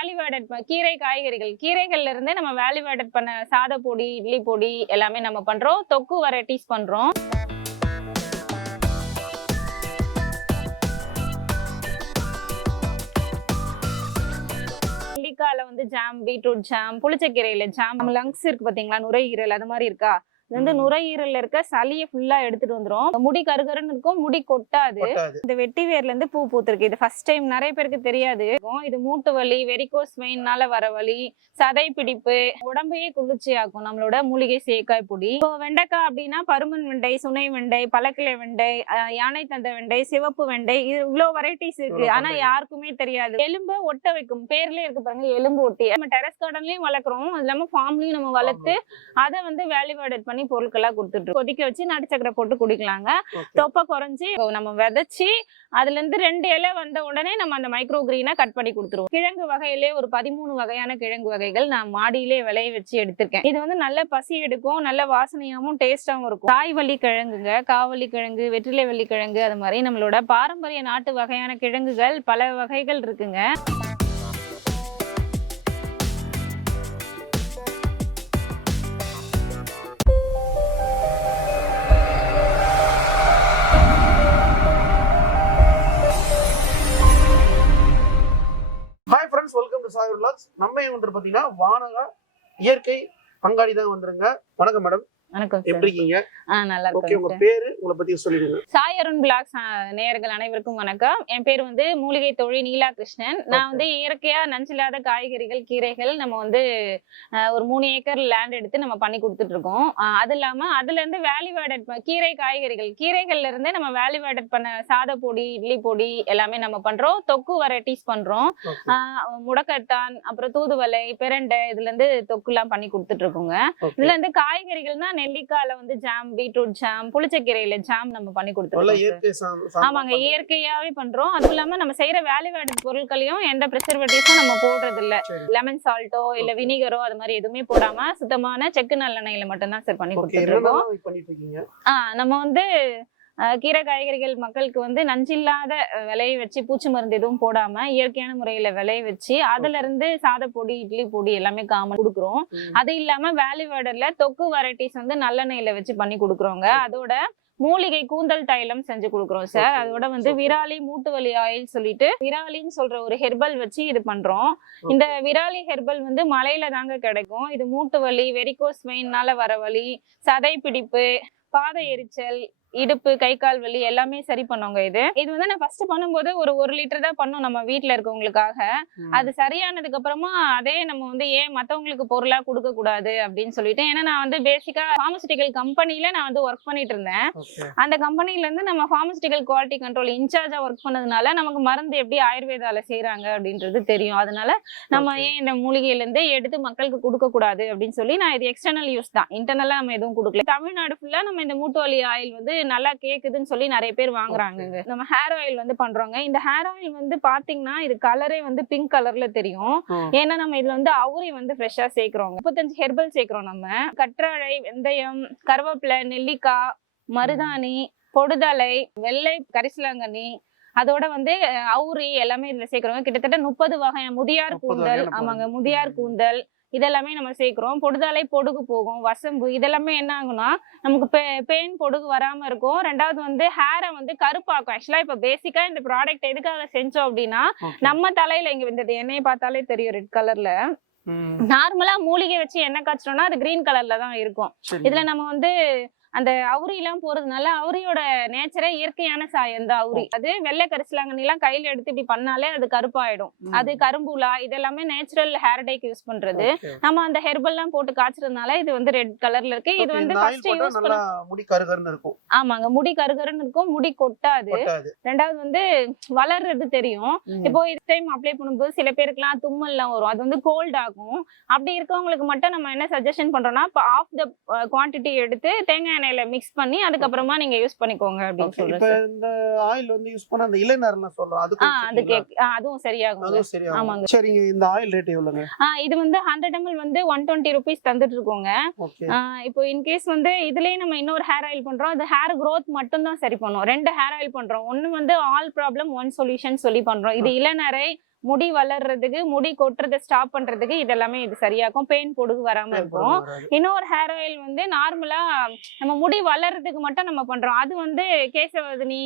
Value added கீரை காய்கறிகள் கீரைகள்ல இருந்து நம்ம வேல்யூ ஆடட் பண்ண சாத பொடி, இட்லி பொடி எல்லாமே நம்ம பண்றோம். தொக்கு வெரைட்டிஸ் பண்றோம். நெல்லிக்காயில வந்து ஜாம், பீட்ரூட் ஜாம், புளிச்சக்கீரையில ஜாம், லங்ஸ் இருக்கு பாத்தீங்களா, நுரையீரல் அது மாதிரி இருக்கா. இது வந்து நுரையீரல்ல இருக்க சளியை ஃபுல்லா எடுத்துட்டு வந்துரும். முடி கருகருன்னு இருக்கும், முடி கொட்டாது. இந்த வெட்டி வேர்ல இருந்து பூ பூத்திருக்கு. இது ஃபர்ஸ்ட் டைம், நிறைய பேருக்கு தெரியாது. இது மூட்டு வலி, வெரிகோஸ் வெயின்னால வர வலி, சதை பிடிப்பு, உடம்பையே குளிர்ச்சி ஆக்கும் நம்மளோட மூலிகை சேக்காய் பொடி. இப்போ வெண்டைக்காய் அப்படின்னா பருமன் வெண்டை, சுனை வெண்டை, பழக்கிளை வெண்டை, யானை தந்த வெண்டை, சிவப்பு வெண்டை, இது இவ்வளவு வெரைட்டிஸ் இருக்கு. ஆனா யாருக்குமே தெரியாது. எலும்பு ஒட்ட வைக்கும், பேர்லயே இருக்கு பாருங்க, எலும்பு ஒட்டி. நம்ம டெரஸ் கார்டன்லயும் வளர்க்குறோம், அது இல்லாம ஃபார்ம்லயும் நம்ம வளர்த்து அதை வந்து வேல்யூ ஆடட் பண்ணி பொருட்களா கொடுத்துட்டு கொதிக்க வச்சு நாட்டு சக்கரை போட்டு குடிக்கலாங்க. தொப்பை குறைஞ்சி நம்ம விதைச்சி அதுல இருந்து 2 இலை வந்த உடனே நம்ம அந்த மைக்ரோ கிரீனை கட் பண்ணி கொடுத்துருவோம். கிழங்கு வகையிலே ஒரு 13 வகையான கிழங்கு வகைகள் நான் மாடியிலே விளைய வச்சு எடுத்திருக்கேன். இது வந்து நல்ல பசி எடுக்கும், நல்ல வாசனையாவும் டேஸ்டாவும் இருக்கும். காய்வள்ளி கிழங்குங்க, காவள்ளி கிழங்கு, வெற்றிலை வள்ளி கிழங்கு, அது மாதிரி நம்மளோட பாரம்பரிய நாட்டு வகையான கிழங்குகள் பல வகைகள் இருக்குங்க. Welcome to Sagar vlogs. நம்ம வந்து பாத்தீங்கன்னா வானகா இயற்கை பங்காளி தான் வந்துருங்க. வணக்கம் மேடம். வணக்கம். எப்படி இருக்கீங்க? நல்லா இருக்கேன். உங்க பேரு, உங்களை பத்தி சொல்லிடுங்க. சாய் அருண் விலாக்ஸ் நேயர்கள் அனைவருக்கும் வணக்கம். என் பேர் வந்து மூலிகை தோழி நீலா கிருஷ்ணன். நான் வந்து இயற்கையா நஞ்சில்லாத காய்கறிகள், கீரைகள் நம்ம வந்து ஒரு 3 ஏக்கர் லேண்ட் எடுத்து நம்ம பண்ணி கொடுத்துட்டு இருக்கோம். அது இல்லாம அதுல இருந்து வேல்யூ ஆடட் கீரை காய்கறிகள் கீரைகள்ல இருந்து நம்ம வேல்யூ ஆடட் பண்ண சாத பொடி, இட்லி பொடி எல்லாமே நம்ம பண்றோம். தொக்கு வெரைட்டிஸ் பண்றோம். முடக்கத்தான், அப்புறம் தூதுவளை, பிரண்டை, இதுல இருந்து தொக்கு எல்லாம் பண்ணி கொடுத்துட்டு இருக்கோங்க. இதுல இருந்து காய்கறிகள்னா நெல்லிக்காயில வந்து ஜாம், பீட்ரூட் ஜாம், புளிச்சக்கீரையில ஜாம் நம்ம பண்ணி கொடுத்துருக்கோம். ஆமாங்க, இயற்கையாவே பண்றோம். அதுவும் இல்லாம நம்ம செய்யற வேல்யூ ஆடட் பொருட்களையும் எந்த ப்ரிசர்வேட்டிவ்ஸும் நம்ம போடுறது இல்ல. லெமன் சால்ட்டோ இல்ல வினிகரோ அது மாதிரி எதுவுமே போடாம சுத்தமான செக்கு நல்லெண்ணெயில மட்டும் தான் சார் பண்ணி கொடுத்துட்டு இருக்கோம். நம்ம வந்து கீரை காய்கறிகள் மக்களுக்கு வந்து நஞ்சில்லாத விளைய வச்சு, பூச்சி மருந்து எதுவும் போடாம இயற்கையான முறையில விளைய வச்சு அதுல இருந்து சாத பொடி, இட்லி பொடி எல்லாமே காமன் கொடுக்குறோம். அது இல்லாம வேல்யூ ஆடட்ல தொக்கு வெரைட்டிஸ் வந்து நல்லெண்ணெயில வச்சு பண்ணி கொடுக்குறோங்க. அதோட மூலிகை கூந்தல் தைலம் செஞ்சு கொடுக்குறோம் சார். அதோட வந்து விராலி மூட்டு வலி ஆயில் சொல்லிட்டு விராலின்னு சொல்ற ஒரு ஹெர்பல் வச்சு இது பண்றோம். இந்த விராலி ஹெர்பல் வந்து மலையில தாங்க கிடைக்கும். இது மூட்டு வலி, வெரிகோஸ் வெயின்னால வர வலி, சதை பிடிப்பு, பாதை எரிச்சல், இடுப்பு, கை கால் வலி எல்லாமே சரி பண்ணுவாங்க. இது வந்து நான் ஃபர்ஸ்ட் பண்ணும்போது ஒரு 1 லிட்டர் தான் பண்ணோம் நம்ம வீட்டுல இருக்கவங்களுக்காக. அது சரியானதுக்கு அப்புறமா அதே நம்ம வந்து ஏன் மத்தவங்களுக்கு பொருளா கொடுக்க கூடாது அப்படின்னு சொல்லிட்டு, ஏன்னா நான் வந்து பேசிக்கா பார்மசூட்டிக்கல் கம்பெனில நான் வந்து ஒர்க் பண்ணிட்டு இருந்தேன். அந்த கம்பெனில இருந்து நம்ம பார்மசூட்டிக்கல் குவாலிட்டி கண்ட்ரோல் இன்சார்ஜா ஒர்க் பண்ணதுனால நமக்கு மருந்து எப்படி ஆயுர்வேதால செய்யறாங்க அப்படின்றது தெரியும். அதனால நம்ம ஏன் இந்த மூலிகையில இருந்து எடுத்து மக்களுக்கு கொடுக்க கூடாது அப்படின்னு சொல்லி நான் இது எக்ஸ்டர்னல் யூஸ் தான், இன்டர்னலா நம்ம எதுவும் கொடுக்கல. தமிழ்நாடு ஃபுல்லா நம்ம இந்த மூட்டு வலி ஆயில் வந்து நல்லா கேக்குதுன்னு சொல்லி நிறைய பேர் வாங்குறாங்க. நம்ம ஹேர் ஆயில் வந்து பண்றோங்க. இந்த ஹேர் ஆயில் வந்து பாத்தீங்கன்னா இது கலரே வந்து பிங்க் கலர்ல தெரியும். ஏன்னா நம்ம இதுல வந்து அவுரி வந்து ஃப்ரெஷ்ஷா சேர்க்கிறோம். 35 ஹெர்பல் சேர்க்கிறோம். நம்ம கற்றாழை, வெந்தயம், கருவேப்பிலை, நெல்லிக்காய், மருதாணி, பொடுதலை, வெள்ளை கரிசலாங்கண்ணி, அதோட வந்து அவுரி எல்லாமே இதுல சேர்க்கிறோம். கிட்டத்தட்ட 30 வகையான முதியார் கூந்தல், ஆமாங்க முதியார் கூந்தல் இதெல்லாமே நம்ம சேர்க்கிறோம். பொடுதலை பொடுகு போகும், வசம்பு இதெல்லாமே என்ன ஆகும்னா நமக்கு பெயின் பொடுகு வராம இருக்கும். 2வது வந்து ஹேரை வந்து கருப்பாக்கும். ஆக்சுவலா இப்ப பேசிக்கா இந்த ப்ராடக்ட் எதுக்காக செஞ்சோம் அப்படின்னா, நம்ம தலையில இங்க இந்த எண்ணெயை பார்த்தாலே தெரியும் ரெட் கலர்ல. நார்மலா மூலிகை வச்சு எண்ணெய் காய்ச்சோம்னா அது கிரீன் கலர்ல தான் இருக்கும். இதுல நம்ம வந்து அந்த அவுரி எல்லாம் போறதுனால அவுரியோட நேச்சரே இயற்கையான சாயம் தான் அவுரி. அது வெள்ளை கரிசலாங்கண்ணி எல்லாம் கையில எடுத்து இப்படி பண்ணாலே அது கருப்பாயிடும். அது கரும்புலா இதெல்லாமே நேச்சுரல் ஹேர் டேக்கு யூஸ் பண்றது. நம்ம அந்த ஹெர்பல் எல்லாம் போட்டு காய்ச்சறதுனால இது வந்து ரெட் கலர்ல இருக்கு. இது வந்து ஃபர்ஸ்ட் யூஸ் பண்ண முடி கருகருன்னு இருக்கும். ஆமாங்க, முடி கருகருன்னு இருக்கும், முடி கொட்டாது. 2வது வந்து வளர்றது தெரியும். இப்போ இது டைம் அப்ளை பண்ணும்போது சில பேருக்குலாம் தும்மல் எல்லாம் வரும், அது வந்து கோல்ட் ஆகும். அப்படி இருக்கவங்களுக்கு மட்டும் நம்ம என்ன சஜஷன் பண்றோம்னா, ஆஃப் த குவான்டிட்டி எடுத்து தேங்காய் எண்ணெயில மிக்ஸ் பண்ணி அதுக்கப்புறமா நீங்க யூஸ் பண்ணிக்கோங்க அப்படின்னு சொல்றேன். இப்போ இந்த ஆயில் வந்து யூஸ் பண்ணா அந்த இளநரலாம் சொல்றோம், அதுவும் சரியாகும். ஆமாங்க. சரிங்க, இந்த ஆயில் ரேட் எவ்வளவுங்க? இது வந்து 100 ml வந்து 120 rupees தந்துட்டு இருக்கோங்க. இப்போ இன் கேஸ் வந்து இதுலயே நம்ம இன்னொரு ஹேர் ஆயில் பண்றோம். அது ஹேர் growth மட்டும் தான் சரி பண்ணும். 2 ஹேர் ஆயில் பண்றோம். ஒன்னு வந்து ஆல் ப்ராப்ளம் ஒன் சொல்யூஷன் சொல்லி பண்றோம். இது இளநரை, முடி வளர்றதுக்கு, முடி கொட்டுறதை ஸ்டாப் பண்றதுக்கு இதெல்லாமே இது சரியாக்கும். பெயின் பொடுகு வராம இருக்கும். இன்னொரு ஹேர் ஆயில் வந்து நார்மலா நம்ம முடி வளர்றதுக்கு மட்டும் நம்ம பண்றோம். அது வந்து கேசவர்தினி,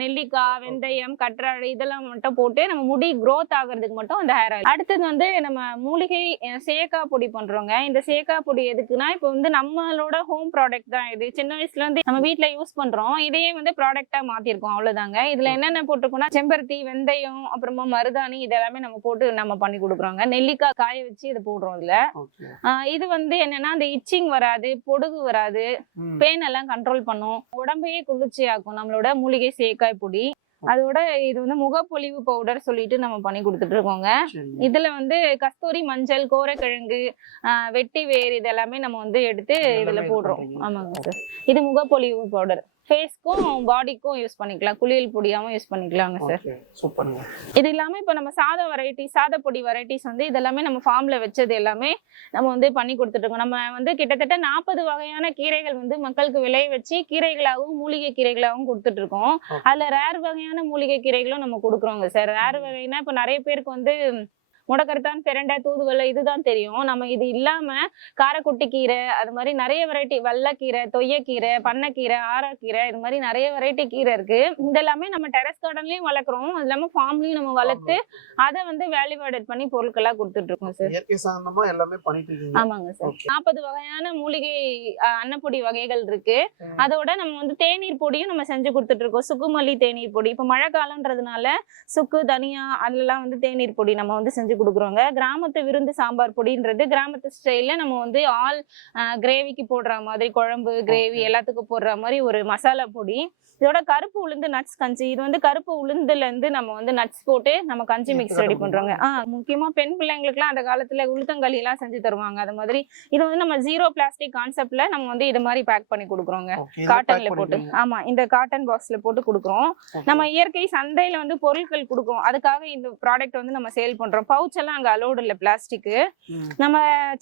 நெல்லிக்காய், வெந்தயம், கற்றாழை இதெல்லாம் மட்டும் போட்டு நம்ம முடி growth ஆகுறதுக்கு மட்டும் அந்த ஹேர் ஆயில். அடுத்தது வந்து நம்ம மூலிகை சேக்கா பொடி பண்றோங்க. இந்த சேக்கா பொடி எதுக்குன்னா, இப்போ வந்து நம்மளோட ஹோம் ப்ராடக்ட் தான் இது. சின்ன வயசுல இருந்து நம்ம வீட்ல யூஸ் பண்றோம். இதையே வந்து ப்ராடக்டா மாத்திருக்கோம், அவ்வளவுதாங்க. இதுல என்னென்ன போட்டிருக்கோம்னா, செம்பருத்தி, வெந்தயம், அப்புறமா மருதாணி இதெல்லாமே நம்ம போட்டு நம்ம பண்ணி கொடுக்குறோங்க. நெல்லிக்காய் காய வச்சு இது போடுறோம் இதுல. இது வந்து என்னன்னா, அந்த இச்சிங் வராது, பொடுகு வராது, பெயின் எல்லாம் கண்ட்ரோல் பண்ணும், உடம்பையே குளிர்ச்சி ஆக்கும் நம்மளோட மூலிகை சேக்காய் பொடி. அதோட இது வந்து முகப்பொலிவு பவுடர் சொல்லிட்டு நம்ம பண்ணி கொடுத்துட்டு இருக்கோங்க. இதுல வந்து கஸ்தூரி மஞ்சள், கோரக்கிழங்கு, வெட்டி வேர் இதெல்லாமே நம்ம வந்து எடுத்து இதுல போடுறோம். ஆமாங்க சார். இது முகப்பொலிவு பவுடர். ஃபேஸ்க்கும் பாடிக்கும் யூஸ் பண்ணிக்கலாம், குளியல் பொடியாவும் யூஸ் பண்ணிக்கலாங்க சார். சூப்பர்ங்க. இது இல்லாம இப்ப நம்ம சாத பொடி வெரைட்டிஸ் வந்து இதெல்லாமே நம்ம ஃபார்ம்ல வச்சது எல்லாமே நம்ம வந்து பண்ணி கொடுத்துட்டு இருக்கோம். நம்ம வந்து கிட்டத்தட்ட 40 வகையான கீரைகள் வந்து மக்களுக்கு விளைய வச்சு கீரைகளாகவும் மூலிகை கீரைகளாகவும் கொடுத்துட்டு இருக்கோம். அதுல ரேர் வகையான மூலிகை கீரைகளும் நம்ம கொடுக்குறோங்க சார். ரேர் வகைனா இப்ப நிறைய பேருக்கு வந்து முடக்கத்தான், பெரண்டை, தூதுவளை இதுதான் தெரியும். நம்ம இது இல்லாம காரக்குட்டி கீரை, அது மாதிரி நிறைய வெரைட்டி, வல்லக்கீரை, தொய்யக்கீரை, பண்ணக்கீரை, ஆராக்கீரை, இது மாதிரி நிறைய வெரைட்டி கீரை இருக்கு. இதெல்லாமே நம்ம டெரஸ் கார்டன்லயும் வளர்க்குறோம். அது இல்லாம ஃபார்ம்லயும் நம்ம வளர்த்து அதை வந்து வேல்யூ ஆடட் பண்ணி பொருட்களா கொடுத்துட்டு இருக்கோம் சார். இயற்கை சார்ந்தமா எல்லாமே பண்ணிட்டு இருக்கீங்க. ஆமாங்க சார். 40 வகையான மூலிகை அன்னப்பொடி வகைகள் இருக்கு. அதோட நம்ம வந்து தேநீர் பொடியும் நம்ம செஞ்சு கொடுத்துட்டு இருக்கோம். சுக்குமல்லி தேநீர் பொடி. இப்ப மழை காலம்ன்றதுனால சுக்கு, தனியா அதெல்லாம் வந்து தேநீர் பொடி நம்ம வந்து செஞ்சு கொடுக்குறோங்க. கிராமத்து விருந்து சாம்பார் பொடின்றது கிராமத்து ஸ்டைல்ல நம்ம வந்து ஆல் கிரேவிக்கு போடுற மாதிரி, குழம்பு கிரேவி எல்லாத்துக்கும் போடுற மாதிரி ஒரு மசாலா பொடி. இதோட கருப்பு உளுந்து நட்ஸ் கஞ்சி. இது வந்து கருப்பு உளுந்துல இருந்து நம்ம வந்து நட்ஸ் போட்டு நம்ம கஞ்சி மிக்ஸ் ரெடி பண்றோங்க. முக்கியமா பெண் பிள்ளைங்களுக்கு எல்லாம் அந்த காலத்துல உளுத்தங்களி எல்லாம் செஞ்சு தருவாங்க. அது மாதிரி இது வந்து நம்ம 0 பிளாஸ்டிக் கான்செப்ட்ல நம்ம வந்து இது மாதிரி பேக் பண்ணி கொடுக்குறோங்க. காட்டன்ல போட்டு. ஆமா, இந்த காட்டன் பாக்ஸ்ல போட்டு கொடுக்குறோம். நம்ம இயற்கை சந்தையில வந்து பொருட்கள் கொடுக்கும். அதுக்காக இந்த ப்ராடக்ட் வந்து நம்ம சேல் பண்றோம். பவுச் எல்லாம் அங்க அலோடு இல்ல பிளாஸ்டிக். நம்ம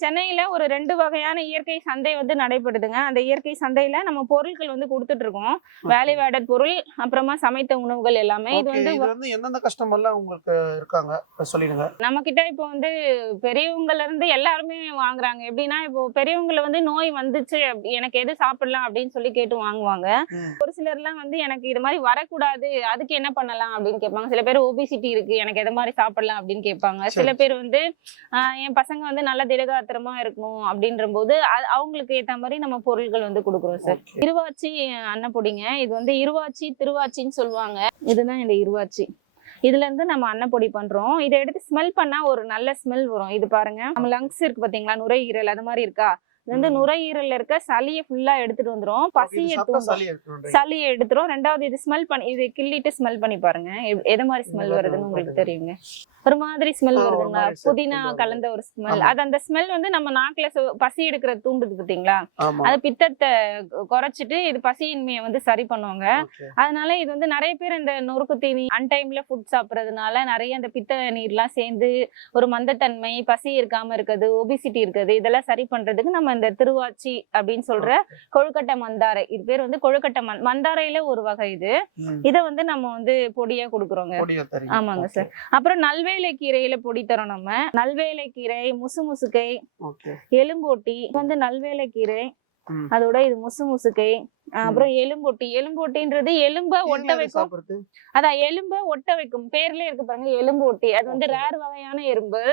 சென்னையில ஒரு 2 வகையான இயற்கை சந்தை வந்து நடைபெறுதுங்க. அந்த இயற்கை சந்தையில நம்ம பொருட்கள் வந்து கொடுத்துட்டு இருக்கோம். வேல்யூ ஆடட் பொருள், அப்புறமா சமைத்த உணவுகள் எல்லாமே. இது வந்து எந்தெந்த கஸ்டமர்லாம் உங்களுக்கு இருக்காங்க சொல்லிடுங்க. நம்ம கிட்ட இப்போ வந்து பெரியவங்கல இருந்து எல்லாருமே வாங்குறாங்க. எப்படின்னா, இப்போ பெரியவங்களை வந்து நோய் வந்துச்சு, எனக்கு எது சாப்பிடலாம் அப்படின்னு சொல்லி கேட்டு வாங்குவாங்க. ஒரு சிலர்லாம் வந்து எனக்கு இது மாதிரி வரக்கூடாது, அதுக்கு என்ன பண்ணலாம் அப்படின்னு கேட்பாங்க. சில பேர் ஒபிசிட்டி இருக்கு, எனக்கு எது மாதிரி சாப்பிடலாம் அப்படின்னு கேட்பாங்க. சில பேர் வந்து என் பசங்க வந்து நல்ல திடகாத்திரமா இருக்கணும் அப்படின்ற போது அவங்களுக்கு ஏத்த மாதிரி நம்ம பொருட்கள் வந்து கொடுக்குறோம் சார். இருவாச்சி அன்னப்பொடிங்க. இது வந்து இருவாச்சி, திருவாச்சின்னு சொல்லுவாங்க. இதுதான் இந்த இருவாச்சி. இதுல இருந்து நம்ம அன்னப்பொடி பண்றோம். இதை எடுத்து ஸ்மெல் பண்ணா ஒரு நல்ல ஸ்மெல் வரும். இது பாருங்க, நம்ம லங்ஸ் இருக்கு பாத்தீங்களா, நுரையீரல் அது மாதிரி இருக்கா. இது வந்து நுரையீரல்ல இருக்க சளியை ஃபுல்லா எடுத்துட்டு வந்துரும். சளியை எடுத்துரும். ரெண்டாவது இது ஸ்மெல் பண்ணி, இது கிள்ளிட்டு ஸ்மெல் பண்ணி பாருங்க எது மாதிரி ஸ்மெல் வருதுன்னு உங்களுக்கு தெரியுங்க. ஒரு மாதிரி ஸ்மெல் வருதுங்களா, புதினா கலந்த ஒரு ஸ்மெல். அது அந்த ஸ்மெல் வந்து நம்ம நாக்குல பசி எடுக்கிற தூண்டுது பாத்தீங்களா, அது பித்தத்தை குறைச்சிட்டு இது பசியின்மையை வந்து சரி பண்ணுவாங்க. அதனால இது வந்து நிறைய பேர் இந்த நொறுக்கு தீனி அன்டைம்ல ஃபுட் சாப்பிட்றதுனால நிறைய அந்த பித்த நீர்லாம் சேர்ந்து ஒரு மந்தத்தன்மை, பசி இருக்காம இருக்குது, ஒபிசிட்டி இருக்குது, இதெல்லாம் சரி பண்றதுக்கு நம்ம இந்த திருவாச்சி அப்படின்னு சொல்ற கொழுக்கட்டை மந்தாரை, இது பேர் வந்து கொழுக்கட்டை மந்தாரையில ஒரு வகை. இதை வந்து நம்ம வந்து பொடியா கொடுக்குறோங்க. ஆமாங்க சார். அப்புறம் நல்வேலை கீரையில பொடி தரோம் நம்ம. நல்வேலை கீரை, முசுமுசுக்கை, எலும்போட்டி வந்து நல்வேலை கீரை. அதோட இது முசுமுசுக்கை, அப்புறம் எலும்போட்டி. எலும்போட்டின்றது எலும்ப ஒட்ட வைக்கும். அதான் எலும்ப ஒட்ட வைக்கும், பேர்லயே இருக்கு பாருங்க, எலும்போட்டி. அது வந்து ரேர் வகையான எறும்பு.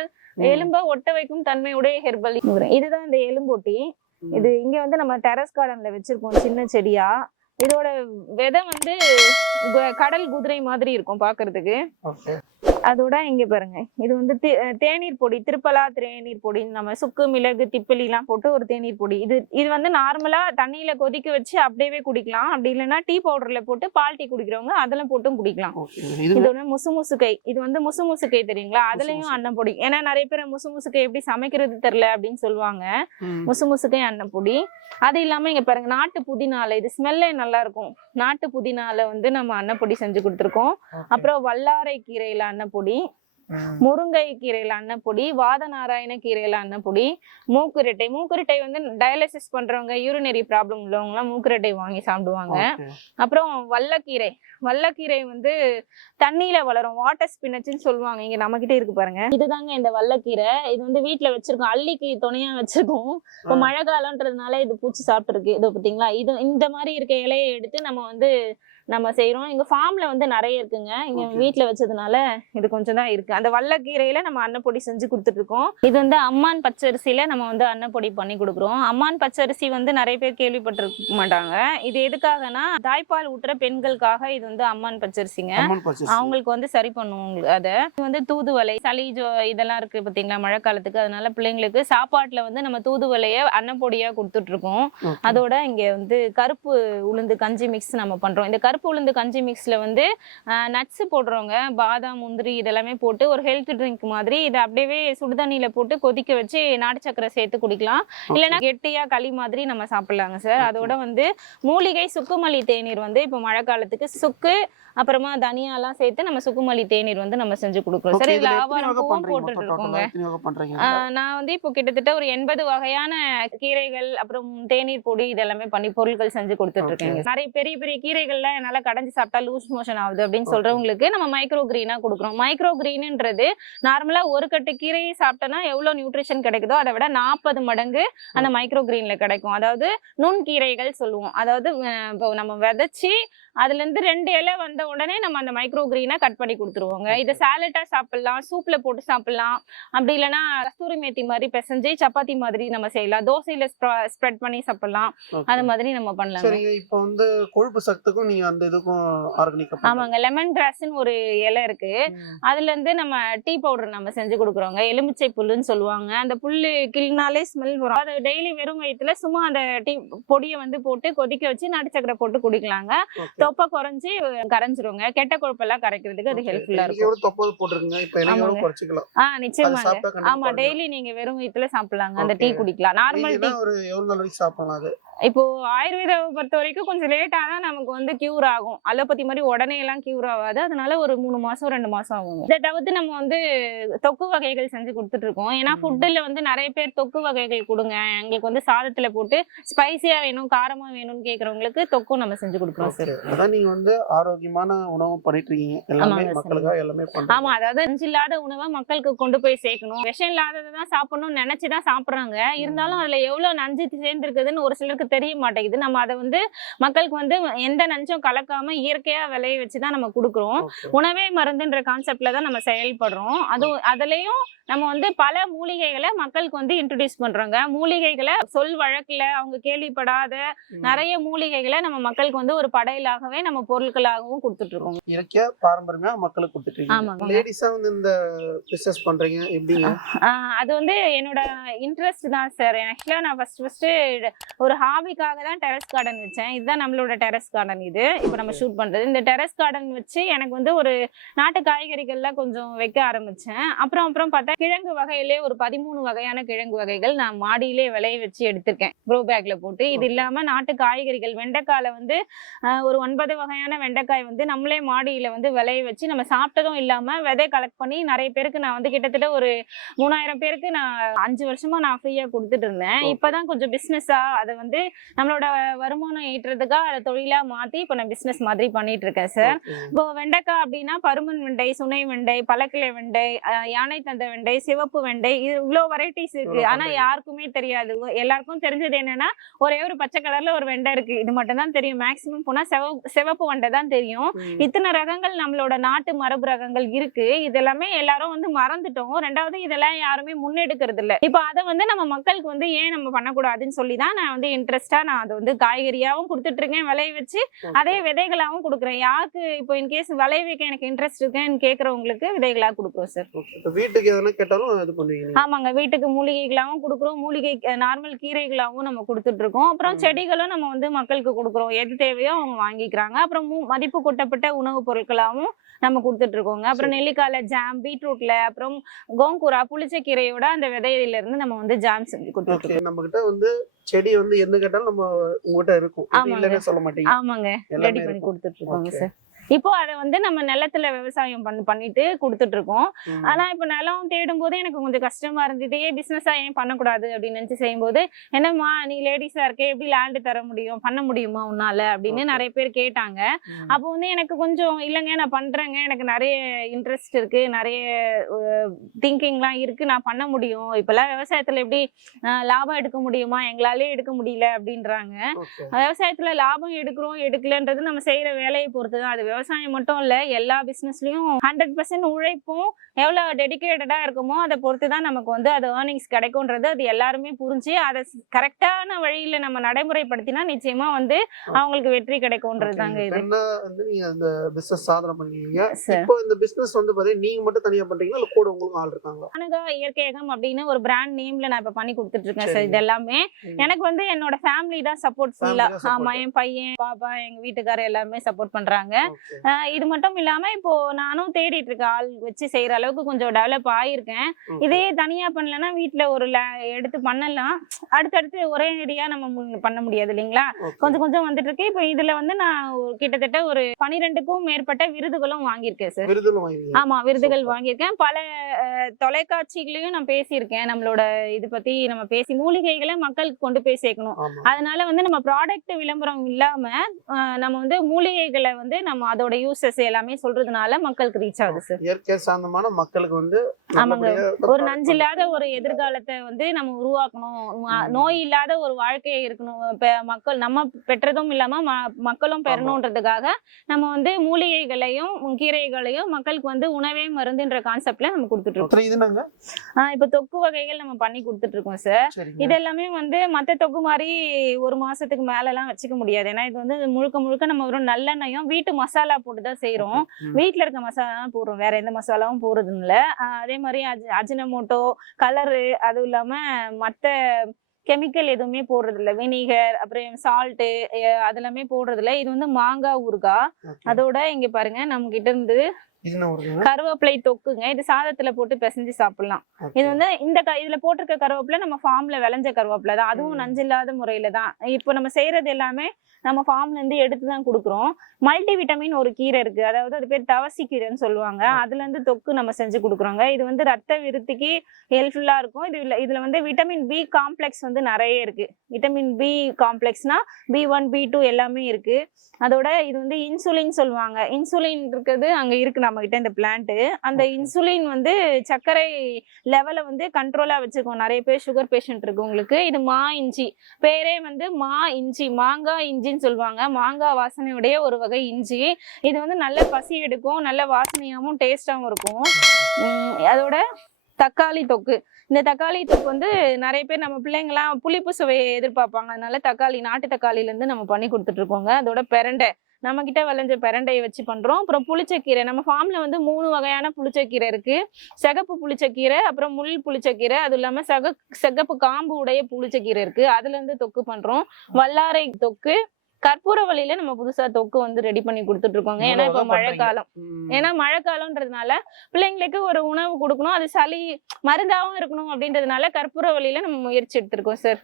எலும்ப ஒட்ட வைக்கும் தன்மையுடைய ஹெர்பல். இதுதான் இந்த எலும்போட்டி. இது இங்க வந்து நம்ம டெரஸ் கார்டன்ல வச்சிருக்கோம் சின்ன செடியா. இதோட விதை வந்து கடல் குதிரை மாதிரி இருக்கும் பாக்குறதுக்கு. அதோட இங்க பாருங்க, இது வந்து தேநீர் பொடி, திருப்பலா தேநீர் பொடி. நம்ம சுக்கு, மிளகு, திப்பிலி எல்லாம் போட்டு ஒரு தேநீர் பொடி. இது வந்து நார்மலா தண்ணியில கொதிக்க வச்சு அப்படியே குடிக்கலாம். அப்படி இல்லைன்னா டீ பவுடர்ல போட்டு பால் டீ குடிக்கிறவங்க அதெல்லாம் போட்டும் குடிக்கலாம். இது வந்து முசுமுசுக்கை. இது வந்து முசுமுசுக்கை தெரியுங்களா, அதுலயும் அன்னப்பொடி. ஏன்னா நிறைய பேர் முசுமுசுக்கை எப்படி சமைக்கிறது தெரியல அப்படின்னு சொல்லுவாங்க. முசுமுசுக்கை அன்னப்பொடி. அது இல்லாம இங்க பாருங்க, நாட்டு புதினால. இது ஸ்மெல்லே நல்லா இருக்கும். நாட்டு புதினால வந்து நம்ம அன்னப்பொடி செஞ்சு கொடுத்துருக்கோம். அப்புறம் வல்லாரை கீரையில அன்னப்பொடி. முருங்கை கீரையில அன்னப்பொடி, வாத நாராயண கீரையில அன்னப்பொடி, மூக்குரிட்டை. மூக்குரிட்டை வந்து டயாலிசிஸ் பண்றவங்க, யூரினரி ப்ராப்ளம் உள்ளவங்க எல்லாம் மூக்குரிட்டை வாங்கி சாப்பிடுவாங்க. அப்புறம் வல்லக்கீரை. வல்லக்கீரை வந்து தண்ணியில வளரும், வாட்டர் ஸ்பினச்னு சொல்லுவாங்க. இங்க நம்ம கிட்ட இருக்கு பாருங்க, இதுதாங்க இந்த வல்லக்கீரை. இது வந்து வீட்டுல வச்சிருக்கோம், அள்ளிக்கு துணையா வச்சிருக்கோம். இப்போ மழை காலம்ன்றதுனால இது பூச்சி சாப்பிட்டு இருக்கு. இதோ பாத்தீங்களா, இது இந்த மாதிரி இருக்க இலையை எடுத்து நம்ம செய்யறோம். எங்க ஃபார்ம்ல வந்து நிறைய இருக்குங்க. இங்க வீட்டுல வச்சதுனால இது கொஞ்சம் தான் இருக்கு. அந்த வல்லக்கீரையில நம்ம அன்னப்பொடி செஞ்சு கொடுத்துட்டு இருக்கோம். இது வந்து அம்மான் பச்சரிசியில நம்ம வந்து அன்னப்பொடி பண்ணி கொடுக்குறோம். அம்மான் பச்சரிசி வந்து நிறைய பேர் கேள்விப்பட்டிருக்க மாட்டாங்க. இது எதுக்காகனா தாய்ப்பால் ஊட்டுற பெண்களுக்காக இது வந்து அம்மான் பச்சரிசிங்க. அவங்களுக்கு வந்து சரி பண்ணுவோம். அதை இது வந்து தூதுவளை, சளி இதெல்லாம் இருக்கு பாத்தீங்களா மழை காலத்துக்கு. அதனால பிள்ளைங்களுக்கு சாப்பாட்டுல வந்து நம்ம தூதுவளைய அன்னப்பொடியா கொடுத்துட்டு இருக்கோம். அதோட இங்க வந்து கருப்பு உளுந்து கஞ்சி மிக்ஸ் நம்ம பண்றோம். இந்த கருப்பு உளுந்து கஞ்சி மிக்ஸ்ல வந்து நட்ஸ் போடுறவங்க, பாதாம், முந்திரி இதெல்லாமே போட்டு ஒரு ஹெல்த் ட்ரிங்க் மாதிரி இதை அப்படியே சுடுதண்ணியில போட்டு கொதிக்க வச்சு நாட்டு சக்கரை சேர்த்து குடிக்கலாம். இல்லைன்னா கெட்டியா களி மாதிரி நம்ம சாப்பிடலாங்க சார். அதோட வந்து மூலிகை சுக்குமல்லி தேநீர் வந்து இப்போ மழை காலத்துக்கு சுக்கு அப்புறமா தனியாலாம் சேர்த்து நம்ம சுக்குமல்லி தேநீர் வந்து நம்ம செஞ்சு கொடுக்குறோம் சார். இதுல ஆவாரம் பூவும் போட்டுட்டு இருக்கோங்க. நான் வந்து இப்போ கிட்டத்தட்ட ஒரு 80 வகையான கீரைகள் அப்புறம் தேநீர் பொடி இதெல்லாமே பண்ணி பொருட்கள் செஞ்சு கொடுத்துட்டு இருக்கேங்க. நிறைய பெரிய பெரிய கீரைகள்லாம் என்னால கடைஞ்சி சாப்பிட்டா லூஸ் மோஷன் ஆகுது அப்படின்னு சொல்றவங்களுக்கு நம்ம மைக்ரோ கிரீனா கொடுக்குறோம். மைக்ரோ கிரீன்ன்றது நார்மலா ஒரு கட்டு கீரையை சாப்பிட்டோம்னா எவ்வளவு நியூட்ரிஷன் கிடைக்குதோ அதை விட 40 மடங்கு அந்த மைக்ரோ கிரீன்ல கிடைக்கும். அதாவது நுண்கீரைகள் சொல்லுவோம். அதாவது இப்போ நம்ம விதைச்சி அதுல இருந்து 2 இலை வந்த உடனே நம்ம அந்த மைக்ரோ கிரீனை கட் பண்ணி கொடுத்துருவோங்க. இதை சாலட்டா சாப்பிடலாம், சூப்ல போட்டு சாப்பிடலாம், அப்படி இல்லைன்னா கஸ்தூரி மேத்தி மாதிரி பிசைஞ்சு சப்பாத்தி மாதிரி நம்ம செய்யலாம், தோசையில ஸ்ப்ரெட் பண்ணி சாப்பிடலாம். அது மாதிரி நம்ம பண்ணலாம். இப்போ வந்து கொழுப்பு சத்துக்கும் நீங்க அந்த இதுக்கும் ஆர்கானிக். ஆமாங்க, லெமன் கிராஸ்ன்னு ஒரு இலை இருக்கு. அதுல இருந்து நம்ம டீ பவுடர் நம்ம செஞ்சு கொடுக்குறோங்க. எலுமிச்சை புல்லுன்னு சொல்லுவாங்க. அந்த புல்லு கிள்னாலே ஸ்மெல் வரும். அது டெய்லி வெறும் வயிற்றுல சும்மா அந்த டீ பொடியை வந்து போட்டு கொதிக்க வச்சு நாட்டு சக்கரை போட்டு குடிக்கலாங்க. தொப்பை குறைஞ்சி கரைஞ்சிருங்க. கெட்ட கொழுப்பெல்லாம் கரைக்கிறதுக்கு அது ஹெல்ப்ஃபுல்லா இருக்கும். நிச்சயமாங்க. ஆமா, டெய்லி நீங்க வெறும் வயிற்றுல சாப்பிடலாங்க. அந்த டீ குடிக்கலாம். நார்மல் டீ இப்போ ஆயுர்வேத பொறுத்த வரைக்கும் கொஞ்சம் லேட்டா தான் நமக்கு வந்து கியூர் ஆகும். அலோபதி மாதிரி உடனே எல்லாம் கியூர் ஆகாது. அதனால ஒரு 3 மாசம் 2 மாசம் ஆகும். இதை தவிர்த்து நம்ம வந்து தொக்கு வகைகள் செஞ்சு கொடுத்துட்டு இருக்கோம். ஏன்னா ஃபுட்டுல வந்து நிறைய பேர் தொக்கு வகைகள் கொடுங்க, எங்களுக்கு வந்து சாதத்துல போட்டு ஸ்பைசியா வேணும், காரமா வேணும்னு கேக்குறவங்களுக்கு தொக்கும் நம்ம செஞ்சு கொடுக்குறோம் சார். அதான் நீங்க வந்து ஆரோக்கியமான உணவு பண்ணிட்டு இருக்கீங்க. எல்லாமே மக்களுக்காக எல்லாமே பண்றீங்க. ஆமா, அதாவது நஞ்சில்லாத உணவை மக்களுக்கு கொண்டு போய் சேர்க்கணும். விஷம் இல்லாததை தான் சாப்பிடணும்னு நினைச்சுதான் சாப்பிடுறாங்க. இருந்தாலும் அதுல எவ்வளவு நஞ்சு சேர்ந்துருக்குதுன்னு ஒரு சிலருக்கு தெரிய மாட்டேங்குது. நம்ம அதை வந்து மக்களுக்கு வந்து எந்த நஞ்சும் கலக்காம இயற்கையா விளைய வச்சுதான் நம்ம கொடுக்குறோம். உணவே மருந்துன்ற கான்செப்ட்ல தான் நம்ம செயல்படுறோம். அதுலயும் நம்ம வந்து பல மூலிகைகளை மக்களுக்கு வந்து இன்ட்ரோடியூஸ் பண்றோங்க. மூலிகைகளை சொல் வழக்குல அவங்க கேள்விப்படாத நிறைய மூலிகைகளை நம்ம மக்களுக்கு வந்து ஒரு படையலாகவே நம்ம பொருட்களாகவும் கொடுத்துட்டு இருக்கோம். இயற்கையா பாரம்பரியமா மக்களுக்கு கொடுத்துட்டு இருக்கீங்க. லேடிஸா வந்து இந்த பிசினஸ் பண்றீங்க எப்படிங்க? அது வந்து என்னோட இன்ட்ரெஸ்ட் தான் சார். ஆக்சுவலா நான் ஃபர்ஸ்ட் ஒரு ஹாபிக்காக தான் டெரஸ் கார்டன் வச்சேன். இதுதான் நம்மளோட டெரஸ் கார்டன். இது இப்போ நம்ம ஷூட் பண்றது. இந்த டெரஸ் கார்டன் வச்சு எனக்கு வந்து ஒரு நாட்டு காய்கறிகள்ல கொஞ்சம் வைக்க ஆரம்பிச்சேன். அப்புறம் பார்த்தா கிழங்கு வகையிலே ஒரு 13 வகையான கிழங்கு வகைகள் நான் மாடியிலே விளைய வச்சு எடுத்திருக்கேன், க்ரோ பேக்ல போட்டு. இது இல்லாம நாட்டு காய்கறிகள், வெண்டைக்காயில வந்து ஒரு 9 வகையான வெண்டைக்காய் வந்து நம்மளே மாடியில வந்து விளைய வச்சு நம்ம சாப்பிட்டதும் இல்லாம விதை கலெக்ட் பண்ணி நிறைய பேருக்கு நான் வந்து கிட்டத்தட்ட ஒரு 3000 பேருக்கு நான் 5 வருஷமா நான் ஃப்ரீயா கொடுத்துட்டு இருந்தேன். இப்பதான் கொஞ்சம் பிசினஸா அதை வந்து நம்மளோட வருமானம் ஈட்டுறதுக்காக அதை தொழிலா மாத்தி இப்ப நான் பிசினஸ் மாதிரி பண்ணிட்டு இருக்கேன் சார். இப்போ வெண்டைக்காய் அப்படின்னா பருமன் வெண்டை, சுனை வெண்டை, பழக்கிளை வெண்டை, யானை தந்த வெண்டை, சிவப்பு வெண்டை, இவ்வளவு வெரைட்டிஸ் இருக்கு. ஆனா யாருக்குமே தெரியாது. எல்லாருக்கும் தெரிஞ்சது என்னன்னா ஒரே ஒரு பச்சை கலர்ல ஒரு வெண்டை இருக்கு, இது மட்டும் தான் தெரியும். மேக்சிமம் போனா சிவப்பு வெண்டை தான் தெரியும். இத்தனை ரகங்கள் நம்மளோட நாட்டு மரபு ரகங்கள் இருக்கு. இதெல்லாமே எல்லாரும் வந்து மறந்துட்டோம். ரெண்டாவது இதெல்லாம் யாருமே முன்னெடுக்கிறது இல்ல. இப்ப அதை வந்து நம்ம மக்களுக்கு வந்து ஏன் நம்ம பண்ணக்கூடாதுன்னு சொல்லிதான் நான் வந்து இன்ட்ரெஸ்டா நான் அதை வந்து காய்கறியாவும் கொடுத்துட்டு இருக்கேன், விளைய வச்சு அதே விதைகளாவும் கொடுக்குறேன். யாருக்கு இப்போ இன்கேஸ் விளைய வைக்க எனக்கு இன்ட்ரெஸ்ட் இருக்குன்னு கேட்கறவங்களுக்கு விதைகளா கொடுக்குறோம் சார். வீட்டுக்கு எதனா கேட்டாலும் அது பண்ணுவீங்க? ஆமாங்க, வீட்டுக்கு மூலிகைகளாவும் கொடுக்குறோம், மூலிகை நார்மல் கீரைகளாவும் நம்ம கொடுத்துட்டு இருக்கோம். அப்புறம் செடிகளும் நம்ம வந்து மக்களுக்கு கொடுக்குறோம். எது தேவையோ அவங்க வாங்கிக்கிறாங்க. அப்புறம் மதிப்பு கூட்டப்பட்ட உணவுப் பொருட்களாவும் நம்ம கொடுத்துட்டு இருக்கோங்க. அப்புறம் நெல்லிக்காயில ஜாம், பீட்ரூட்ல, அப்புறம் கோங்கூரா புளிச்ச கீரையோட அந்த விதையில இருந்து நம்ம வந்து ஜாம் செஞ்சு கொடுத்துட்டு இருக்கோம். நம்ம கிட்ட வந்து செடி வந்து என்ன கேட்டாலும் நம்ம உங்ககிட்ட இருக்கும், இல்லன்னு சொல்ல மாட்டீங்க. ஆமாங்க, ரெடி பண்ணி கொடுத்துட்டு இருக்கோங்க சார். இப்போ அதை வந்து நம்ம நிலத்துல விவசாயம் பண்ணிட்டு கொடுத்துட்டு இருக்கோம். ஆனா இப்ப நிலம் தேடும் போது எனக்கு கொஞ்சம் கஷ்டமா இருந்தது. இதையே பிசினஸா ஏன் பண்ணக்கூடாது அப்படின்னு நினைச்சு செய்யும்போது, என்னம்மா நீ லேடிஸா இருக்கே எப்படி லேண்ட் தர முடியும், பண்ண முடியுமா உன்னால அப்படின்னு நிறைய பேர் கேட்டாங்க. அப்போ வந்து எனக்கு கொஞ்சம் இல்லைங்க நான் பண்றேங்க, எனக்கு நிறைய இன்ட்ரெஸ்ட் இருக்கு, நிறைய திங்கிங்லாம் இருக்கு, நான் பண்ண முடியும். இப்பெல்லாம் விவசாயத்துல எப்படி லாபம் எடுக்க முடியுமா, எங்களாலே எடுக்க முடியல அப்படின்றாங்க. விவசாயத்துல லாபம் எடுக்கிறோம் எடுக்கலன்றது நம்ம செய்யற வேலையை பொறுத்துதான். அது விவசாயம் மட்டும் இல்ல, எல்லா பிசினஸ்லயும் 100% உழைப்பும் எவ்வளவு டெடிகேட்டடா இருக்குமோ அதை பொறுத்துதான் நமக்கு வந்து அது ஏர்னிங்ஸ் கிடைக்கும்ன்றது அது எல்லாருமே புரிஞ்சு அதை கரெக்டான வழியில நம்ம நடைமுறைப்படுத்தினா நிச்சயமா வந்து அவங்களுக்கு வெற்றி கிடைக்கும்ன்றது தாங்க இது. நீங்க அந்த பிசினஸ் சாதனை பண்ணீங்க. இப்போ இந்த பிசினஸ் வந்து பாத்தீங்கன்னா நீங்க மட்டும் தனியா பண்றீங்களா இல்ல கூட உங்களுக்கு ஆள் இருக்காங்களா? வானகா இயற்கையகம் அப்படின்னு ஒரு பிராண்ட் நேம்ல நான் இப்ப பண்ணி கொடுத்துட்டு இருக்கேன் சார். இது எல்லாமே எனக்கு வந்து என்னோட ஃபேமிலி தான் சப்போர்ட் ஃபுல்லா. ஆமா, என் பையன் பாப்பா எங்க வீட்டுக்காரர் எல்லாமே சப்போர்ட் பண்றாங்க. இது மட்டும் இல்லாம இப்போ நானும் தேடிட்டு இருக்கேன், ஆள் வச்சு செய்யற அளவுக்கு கொஞ்சம் டெவலப் ஆயிருக்கேன். இதே தனியா பண்ணலன்னா வீட்டுல ஒரு எடுத்து பண்ணலாம், அடுத்தடுத்து ஒரே அடியா நம்ம பண்ண முடியாது இல்லைங்களா. கொஞ்சம் கொஞ்சம் வந்துட்டு இருக்கு. இப்போ இதுல வந்து நான் கிட்டத்தட்ட ஒரு 12க்கும் மேற்பட்ட விருதுகளும் வாங்கியிருக்கேன் சார். ஆமா, விருதுகள் வாங்கியிருக்கேன். பல தொலைக்காட்சிகளையும் நான் பேசியிருக்கேன். நம்மளோட இது பத்தி நம்ம பேசி மூலிகைகளை மக்களுக்கு கொண்டு போய் சேர்க்கணும். அதனால வந்து நம்ம ப்ராடக்ட் விளம்பரம் இல்லாம நம்ம வந்து மூலிகைகளை வந்து நம்ம அதோட யூசஸ் எல்லாமே சொல்றதுனால மக்களுக்கு ரீச் ஆகுது சார். இயற்கை சார்ந்தமான மக்களுக்கு வந்து ஆமாங்க, ஒரு நஞ்சில்லாத ஒரு எதிர்காலத்தை வந்து நம்ம உருவாக்கணும், நோய் இல்லாத ஒரு வாழ்க்கையை இருக்கணும், மக்கள் நம்ம பெற்றதும் இல்லாம மக்களும் பெறணும்ன்றதுக்காக நம்ம வந்து மூலிகைகளையும் கீரைகளையும் மக்களுக்கு வந்து உணவே மருந்துன்ற கான்செப்ட்ல நம்ம கொடுத்துட்டு இருக்கோம். இப்ப தொக்கு வகைகள் நம்ம பண்ணி கொடுத்துட்டு இருக்கோம் சார். இது எல்லாமே வந்து மத்த தொக்கு மாதிரி ஒரு மாசத்துக்கு மேல எல்லாம் வச்சுக்க முடியாது. ஏன்னா இது வந்து முழுக்க முழுக்க நம்ம ஒரு நல்லெண்ணெயும் வீட்டு மசாலா போட்டுதான் செய்யறோம். வீட்டுல இருக்க மசாலா தான் போடுறோம், வேற எந்த மசாலாவும் போடுறது இல்ல. அதே மாதிரி அஜினமோட்டோ, கலரு, அதுவும் இல்லாம மத்த கெமிக்கல் எதுவுமே போடுறது இல்ல. வினிகர், அப்புறம் சால்ட்டு அதெல்லாமே போடுறது இல்ல. இது வந்து மாங்காய் ஊறுகாய். அதோட இங்க பாருங்க நம்ம கிட்ட இருந்து கருவேப்பிலை தொக்குங்க. இது சாதத்துல போட்டு பிசைஞ்சு சாப்பிடலாம். இது வந்து இதுல போட்டிருக்க கருவேப்பிலை நம்ம ஃபார்ம்ல விளைஞ்ச கருவேப்பிலை தான், அதுவும் நஞ்சில்லாத முறையில தான். இப்போ நம்ம செய்யறது எல்லாமே நம்ம ஃபார்ம்ல இருந்து எடுத்துதான் கொடுக்குறோம். மல்டி விட்டமின் ஒரு கீரை இருக்கு, அதாவது அது பேர் தவசி கீரைன்னு சொல்லுவாங்க. அதுல இருந்து தொக்கு நம்ம செஞ்சு கொடுக்குறோங்க. இது வந்து ரத்த விருத்திக்கு ஹெல்ப்ஃபுல்லா இருக்கும். இதுல வந்து விட்டமின் பி காம்ப்ளெக்ஸ் வந்து நிறைய இருக்கு. விட்டமின் பி காம்ப்ளெக்ஸ்னா B1 B2 எல்லாமே இருக்கு. அதோட இது வந்து இன்சுலின் சொல்லுவாங்க. இன்சுலின் இருக்குது அங்க இருக்கு நம்ம கிட்ட இந்த பிளான்ட். அந்த இன்சுலின் வந்து சர்க்கரை லெவலை வந்து கண்ட்ரோலா வச்சுக்கோம். நிறைய பேர் சுகர் பேஷண்ட் இருக்கு உங்களுக்கு. இது மா இஞ்சி, பேரே வந்து மா இஞ்சி, மாங்காய் இஞ்சின்னு சொல்லுவாங்க. மாங்காய் வாசனையுடைய ஒரு வகை இஞ்சி. இது வந்து நல்ல பசி எடுக்கும், நல்ல வாசனையாவும் டேஸ்டாவும் இருக்கும். அதோட தக்காளி தொக்கு. இந்த தக்காளி தொக்கு வந்து நிறைய பேர் நம்ம பிள்ளைங்களாம் புளிப்பு சுவையை எதிர்பார்ப்பாங்க, அதனால தக்காளி, நாட்டு தக்காளில இருந்து நம்ம பண்ணி கொடுத்துட்டு இருக்கோங்க. அதோட பெரண்டை, நம்ம கிட்ட விளைஞ்ச பெரண்டையை வச்சு பண்றோம். அப்புறம் புளிச்சக்கீரை, நம்ம ஃபார்ம்ல வந்து 3 வகையான புளிச்சக்கீரை இருக்கு. சிகப்பு புளிச்சக்கீரை, அப்புறம் முள் புளிச்சக்கீரை, அது இல்லாம சிகப்பு காம்பு உடைய புளிச்சக்கீரை இருக்கு. அதுல இருந்து தொக்கு பண்றோம். வல்லாரை தொக்கு, கற்பூரவள்ளியில நம்ம புதுசா தொக்கு வந்து ரெடி பண்ணி கொடுத்துட்டு இருக்கோங்க. ஏன்னா இப்ப மழைக்காலம், மழைக்காலம்ன்றதுனால பிள்ளைங்களுக்கு ஒரு உணவு கொடுக்கணும், அது சளி மருந்தாவும் இருக்கணும் அப்படின்றதுனால கற்பூரவள்ளியில நம்ம முயற்சி எடுத்திருக்கோம் சார்.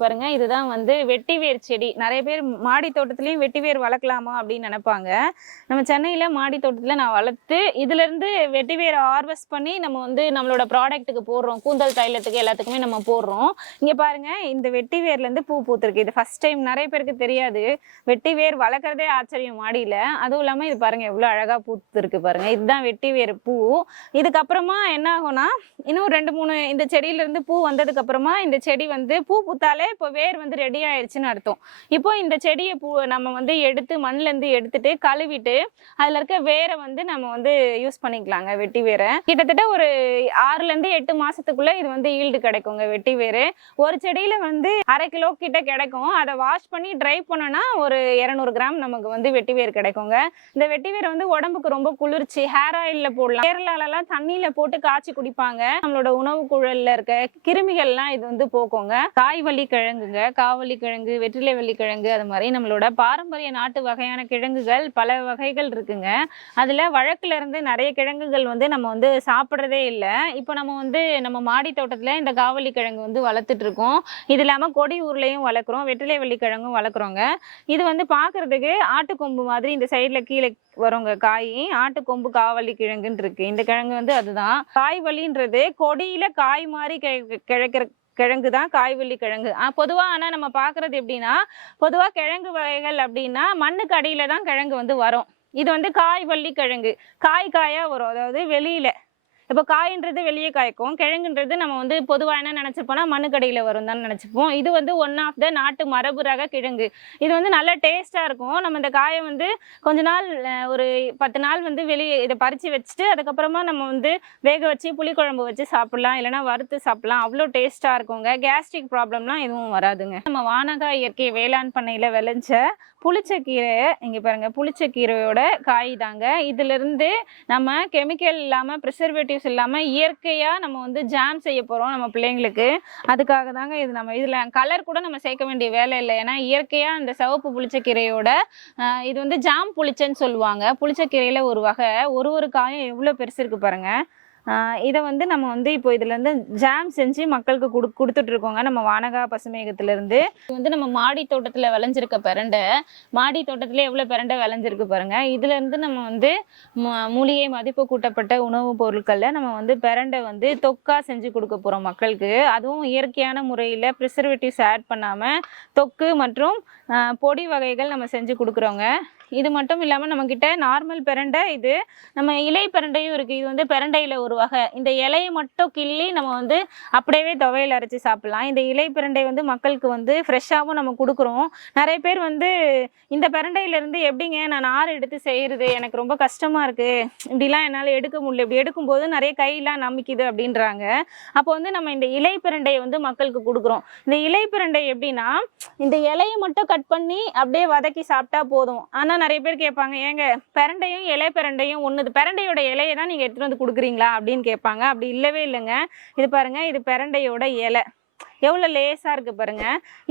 பாருங்க, இதுதான் வந்து வெட்டிவேர் செடி. நிறைய பேர் மாடி தோட்டத்திலயும் வெட்டிவேர் வளர்க்கலாமா அப்படின்னு நினைப்பாங்க. நம்ம சென்னையில மாடி தோட்டத்துல நான் வளர்த்து இதுல இருந்து வெட்டிவேர் ஹார்வெஸ்ட் பண்ணி நம்ம வந்து நம்மளோட ப்ராடக்ட்டுக்கு போடுறோம். கூந்தல் தைலத்துக்கு எல்லாத்துக்குமே நம்ம போடுறோம். இங்க பாருங்க, இந்த வெட்டிவேர்ல இருந்து பூ பூத்திருக்கு. இது ஃபர்ஸ்ட் டைம், நிறைய பேருக்கு தெரியாது. வெட்டிவேர் வளர்க்கறதே ஆச்சரியம் மாடியில. அதுவும் இல்லாம இது பாருங்க எவ்வளவு அழகா பூத்து இருக்கு பாருங்க. இதுதான் வெட்டிவேர் பூ. இதுக்கப்புறமா என்ன ஆகும்னா, இன்னும் 2-3 இந்த செடியில இருந்து பூ வந்ததுக்கு அப்புறமா இந்த செடி வந்து பூ பூத்தாலே இப்போ வேர் வந்து ரெடி ஆயிடுச்சுன்னு அர்த்தம். இப்போ இந்த செடியை நம்ம வந்து எடுத்து மண்ணுல இருந்து எடுத்துட்டு கழுவிட்டு அதுல இருக்க வேரை வந்து நம்ம வந்து யூஸ் பண்ணிக்கலாங்க. வெட்டி வேரை கிட்டத்தட்ட ஒரு 6 to 8 மாசத்துக்குள்ள இது வந்து ஈல்டு கிடைக்குங்க. வெட்டி வேறு ஒரு செடியில வந்து 1/2 கிலோ கிட்ட கிடைக்கும். அதை வாஷ் பண்ணி ட்ரை பண்ணோம்னா ஒரு 200 கிராம் நமக்கு வந்து வெட்டி வேர் கிடைக்குங்க. இந்த வெட்டி வேர் வந்து உடம்புக்கு ரொம்ப குளிர்ச்சி, ஹேர் ஆயில்ல போடலாம். கேரளாலலாம் தண்ணியில போட்டு காய்ச்சி குடிப்பாங்க. நம்மளோட உணவு குழல்ல இருக்க கிருமிகள்லாம் இது வந்து போக்குங்க. காய்வள்ளி கிழங்குங்க, காவள்ளி கிழங்கு, வெற்றிலை வள்ளி கிழங்கு, அது மாதிரி நம்மளோட பாரம்பரிய நாட்டு வகையான கிழங்குகள் பல வகைகள் இருக்குங்க. அதுல வழக்குல இருந்து நிறைய கிழங்குகள் வந்து நம்ம வந்து சாப்பிட்றதே இல்லை. இப்போ நம்ம வந்து நம்ம மாடி தோட்டத்துல இந்த காவள்ளி கிழங்கு வந்து வளர்த்துட்டு இருக்கோம். இது இல்லாம கொடி ஊர்லயும் வளர்க்குறோம், வெற்றிலை வள்ளி கிழங்கும் வளர்க்குறோங்க. இது வந்து பாக்குறதுக்கு ஆட்டுக்கொம்பு மாதிரி இந்த சைட்ல கீழே வருங்க காய். ஆட்டுக்கொம்பு காவல்லி கிழங்குன்னு இருக்கு. இந்த கிழங்கு வந்து அதுதான். காய்வல்லின்றது கொடியில காய் மாதிரி கிழக்கிற கிழங்கு தான் காய்வல்லி கிழங்கு. பொதுவா ஆனா நம்ம பாக்குறது எப்படின்னா, பொதுவா கிழங்கு வகைகள் அப்படின்னா மண்ணுக்கு அடியில தான் கிழங்கு வந்து வரும். இது வந்து காய்வல்லி கிழங்கு. காயா வரும். அதாவது வெளியில இப்போ காயின்றது வெளியே காய்க்கும், கிழங்குன்றது நம்ம வந்து பொதுவா என்ன நினைச்சிருப்போம்னா மண்ணுக்கடியில வரும் தான் நினைச்சுப்போம். இது வந்து ஒன் ஆஃப் த நாட்டு மரபு ரக கிழங்கு. இது வந்து நல்ல டேஸ்டா இருக்கும். நம்ம இந்த காயை வந்து கொஞ்ச நாள் ஒரு 10 நாள் வந்து வெளியே இதை பறிச்சு வச்சுட்டு அதுக்கப்புறமா நம்ம வந்து வேக வச்சு புளிக்குழம்பு வச்சு சாப்பிடலாம், இல்லைன்னா வறுத்து சாப்பிடலாம். அவ்வளோ டேஸ்டா இருக்குங்க. கேஸ்ட்ரிக் ப்ராப்ளம்லாம் எதுவும் வராதுங்க. நம்ம வானகா இயற்கை வேளாண் பண்ணையில விளைஞ்ச புளிச்சக்கீரை, இங்க பாருங்க, புளிச்சக்கீரையோட காய் தாங்க. இதுல இருந்து நம்ம கெமிக்கல் இல்லாம ப்ரிசர்வேட்டிவ்ஸ் இல்லாம இயற்கையா நம்ம வந்து ஜாம் செய்ய போறோம் நம்ம பிள்ளைங்களுக்கு. அதுக்காக தாங்க இது. நம்ம இதுல கலர் கூட நம்ம சேர்க்க வேண்டிய வேலை இல்லை. ஏன்னா இயற்கையா அந்த சிவப்பு புளிச்சக்கீரையோட இது வந்து ஜாம் புளிச்சன்னு சொல்லுவாங்க. புளிச்சக்கீரையில ஒரு வகை. ஒரு காயும் எவ்வளவு பெருசு இருக்கு பாருங்க. இதை வந்து நம்ம வந்து இப்போ இதுல இருந்து ஜாம் செஞ்சு மக்களுக்கு கொடுத்துட்டு இருக்கோங்க நம்ம வானகா பசுமேகத்துல இருந்து. இது வந்து நம்ம மாடி தோட்டத்துல விளைஞ்சிருக்க பெரண்டை. மாடி தோட்டத்துல எவ்வளவு பெரண்டை விளைஞ்சிருக்கு பாருங்க. இதுல இருந்து நம்ம வந்து மூலிகை மதிப்பு கூட்டப்பட்ட உணவுப் பொருட்கள்ல நம்ம வந்து பெரண்டை வந்து தொக்கா செஞ்சு கொடுக்க போறோம் மக்களுக்கு. அதுவும் இயற்கையான முறையில ப்ரிசர்வேட்டிவ்ஸ் ஆட் பண்ணாம தொக்கு மற்றும் பொடி வகைகள் நம்ம செஞ்சு கொடுக்குறோங்க. இது மட்டும் இல்லாம நம்ம கிட்ட நார்மல் பெரண்டை, இது நம்ம இலை பெரண்டையும் இருக்கு. இது வந்து பெரண்டையில ஒரு வகை. இந்த இலையை மட்டும் கிள்ளி நம்ம வந்து அப்படியே துவையல் அரைச்சி சாப்பிடலாம். இந்த இலை பெரண்டை வந்து மக்களுக்கு வந்து ஃப்ரெஷ்ஷாகவும் நம்ம கொடுக்குறோம். நிறைய பேர் வந்து இந்த பெரண்டையில இருந்து எப்படிங்க நான் நார் எடுத்து செய்யறது, எனக்கு ரொம்ப கஷ்டமா இருக்கு, இப்படிலாம் என்னால் எடுக்க முடியல, இப்படி எடுக்கும்போது நிறைய கையெல்லாம் நம்பிக்குது அப்படின்றாங்க. அப்போ வந்து நம்ம இந்த இலை பெரண்டையை வந்து மக்களுக்கு கொடுக்குறோம். இந்த இலை பெரண்டை எப்படின்னா, இந்த இலையை மட்டும் கட் பண்ணி அப்படியே வதக்கி சாப்பிட்டா போதும். ஆனா நிறைய பேர் கேட்பாங்க, ஏங்க பெரண்டையும் இலை பெரண்டையும் ஒண்ணுது, பெரண்டையோட இலையை தான் நீங்க எடுத்துட்டு வந்து கொடுக்குறீங்களா அப்படின்னு கேட்பாங்க. அப்படி இல்லவே இல்லைங்க. இது பாருங்க, இது பெரண்டையோட இலை எவ்வளவு லேசா இருக்கு பாருங்க.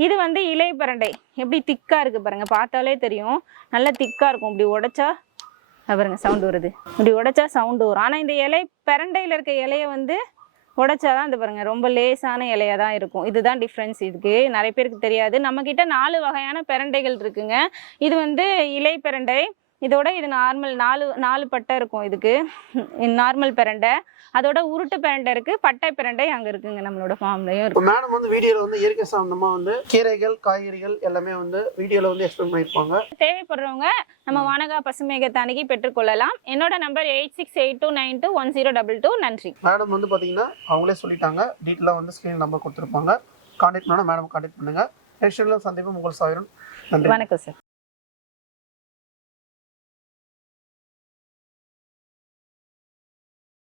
இது வந்து இலை பெரண்டை எப்படி திக்கா இருக்கு பாருங்க. பார்த்தாலே தெரியும் நல்லா திக்கா இருக்கும். இப்படி உடைச்சா பாருங்க சவுண்ட் வருது, இப்படி உடைச்சா சவுண்ட் வரும். ஆனா இந்த இலை பெரண்டையில இருக்க இலைய வந்து உடைச்சாதான் இந்த பாருங்க ரொம்ப லேசான இலையா தான் இருக்கும். இதுதான் டிஃப்ரென்ஸ். இதுக்கு நிறைய பேருக்கு தெரியாது. நம்ம கிட்ட 4 வகையான பெரண்டைகள் இருக்குங்க. இது வந்து இலை பெரண்டை. இதோட இது நார்மல் 4 பட்டை இருக்கும். இதுக்கு நார்மல் பெரண்டை, அதோட உருட்டு பெரண்டை இருக்கு, பட்டை பெரண்டை அங்க இருக்குங்க நம்மளோட ஃபார்ம்லயும் இருக்கு. மேடம் வந்து வீடியோல வந்து இயற்கை சம்பந்தமா வந்து கீரைகள் காய்கறிகள் எல்லாமே வந்து வீடியோல வந்து எக்ஸ்பிளைன் பண்ணிருப்பாங்க. தேவைப்படுறவங்க நம்ம வானகா பசுமேகத்தை அணுகி பெற்றுக்கொள்ளலாம். என்னோட நம்பர் 8682921022. நன்றி. மேடம் வந்து பாத்தீங்கன்னா அவங்களே சொல்லிட்டாங்க. டீட்டெயிலா வந்து ஸ்கிரீன் நம்பர் கொடுத்துருப்பாங்க. கான்டாக்ட் பண்ணா மேடம் கான்டாக்ட் பண்ணுங்க. நெக்ஸ்ட் சந்திப்போம். உங்கள் சாயிரம். நன்றி. வணக்கம் சார்.